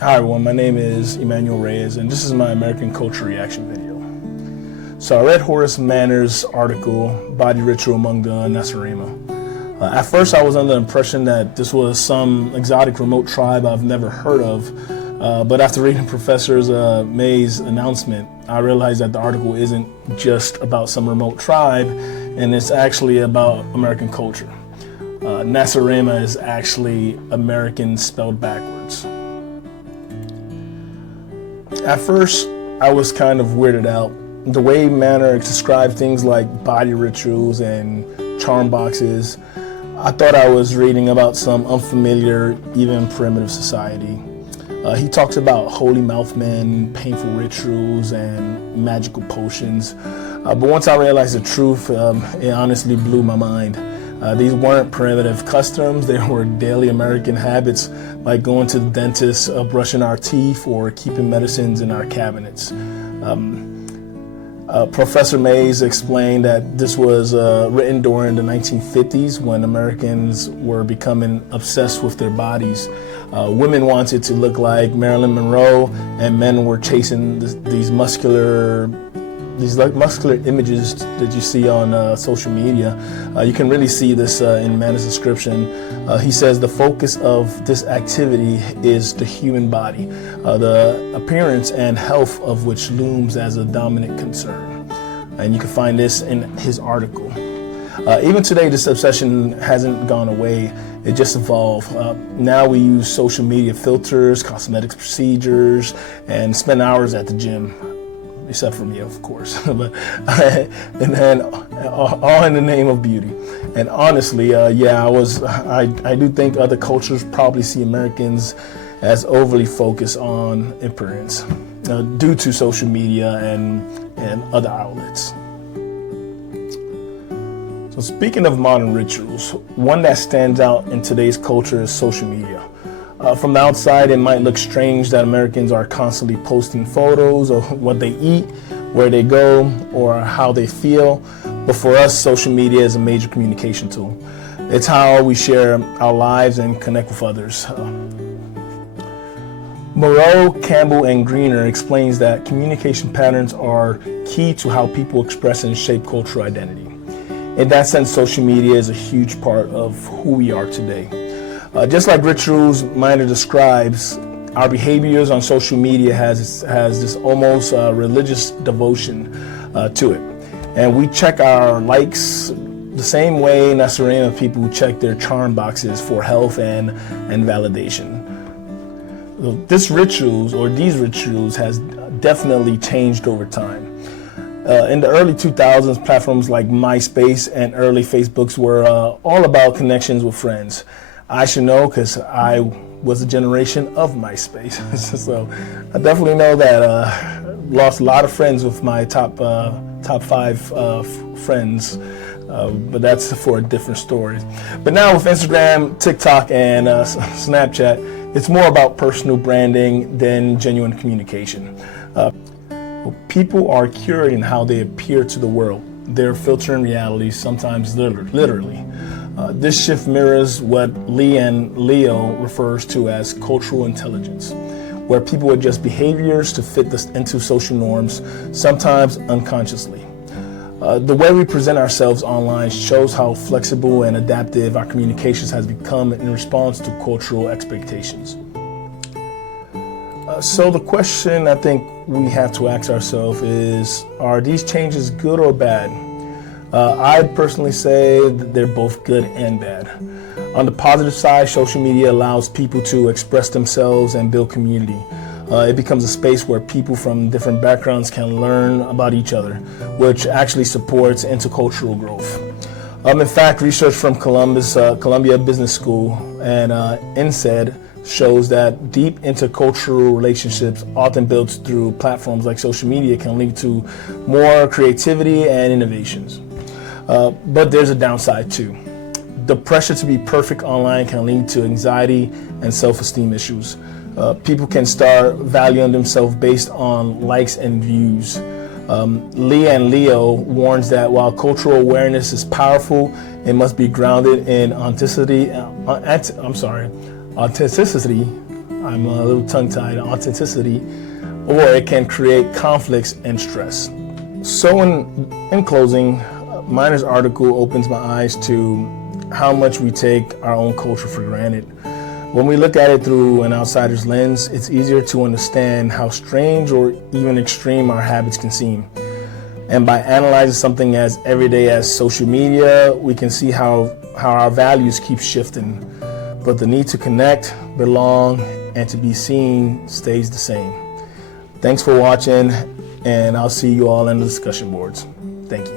Hi everyone, my name is Reyes, and this is my American culture reaction video. So I read Horace Manner's article, Body Ritual Among the Nacirema. At first I was under the impression that this was some exotic remote tribe I've never heard of, but after reading Professor May's announcement, I realized that the article isn't just about some remote tribe, and it's actually about American culture. Nacirema is actually American spelled backwards. At first, I was kind of weirded out. The way Manner described things like body rituals and charm boxes, I thought I was reading about some unfamiliar, even primitive society. He talks about holy mouthmen, painful rituals, and magical potions. But once I realized the truth, it honestly blew my mind. These weren't primitive customs, they were daily American habits, like going to the dentist, brushing our teeth, or keeping medicines in our cabinets. Professor Mays explained that this was written during the 1950s when Americans were becoming obsessed with their bodies. Women wanted to look like Marilyn Monroe, and men were chasing these muscular images that you see on social media. You can really see this in Manner's description. He says the focus of this activity is the human body, the appearance and health of which looms as a dominant concern. And you can find this in his article. Even today, this obsession hasn't gone away. It just evolved. Now we use social media filters, cosmetics procedures, and spend hours at the gym. Except for me, of course, but and then all in the name of beauty. And honestly, I do think other cultures probably see Americans as overly focused on appearance due to social media and other outlets. So speaking of modern rituals, one that stands out in today's culture is social media. From the outside, it might look strange that Americans are constantly posting photos of what they eat, where they go, or how they feel. But for us, social media is a major communication tool. It's how we share our lives and connect with others. Moreau, Campbell, and Greener explains that communication patterns are key to how people express and shape cultural identity. In that sense, social media is a huge part of who we are today. Just like rituals Manner describes, our behaviors on social media has this almost religious devotion to it. And we check our likes the same way Nacirema people check their charm boxes for health and validation. These rituals has definitely changed over time. In the early 2000s, platforms like MySpace and early Facebooks were all about connections with friends. I should know because I was a generation of MySpace. So I definitely know that lost a lot of friends with my top 5 friends, but that's for a different story. But now with Instagram, TikTok, and Snapchat, it's more about personal branding than genuine communication. People are curating how they appear to the world. They're filtering reality, sometimes literally. This shift mirrors what Lee and Leo refers to as cultural intelligence, where people adjust behaviors to fit into social norms, sometimes unconsciously. The way we present ourselves online shows how flexible and adaptive our communications has become in response to cultural expectations. So the question I think we have to ask ourselves is, are these changes good or bad? I'd personally say that they're both good and bad. On the positive side, social media allows people to express themselves and build community. It becomes a space where people from different backgrounds can learn about each other, which actually supports intercultural growth. In fact, research from Columbia Business School and INSEAD shows that deep intercultural relationships often built through platforms like social media can lead to more creativity and innovations. But there's a downside too. The pressure to be perfect online can lead to anxiety and self-esteem issues. People can start valuing themselves based on likes and views. Lee and Leo warns that while cultural awareness is powerful, it must be grounded in authenticity. I'm a little tongue-tied, authenticity, or it can create conflicts and stress. So in closing, Miner's article opens my eyes to how much we take our own culture for granted. When we look at it through an outsider's lens, it's easier to understand how strange or even extreme our habits can seem. And by analyzing something as everyday as social media, we can see how our values keep shifting. But the need to connect, belong, and to be seen stays the same. Thanks for watching, and I'll see you all in the discussion boards. Thank you.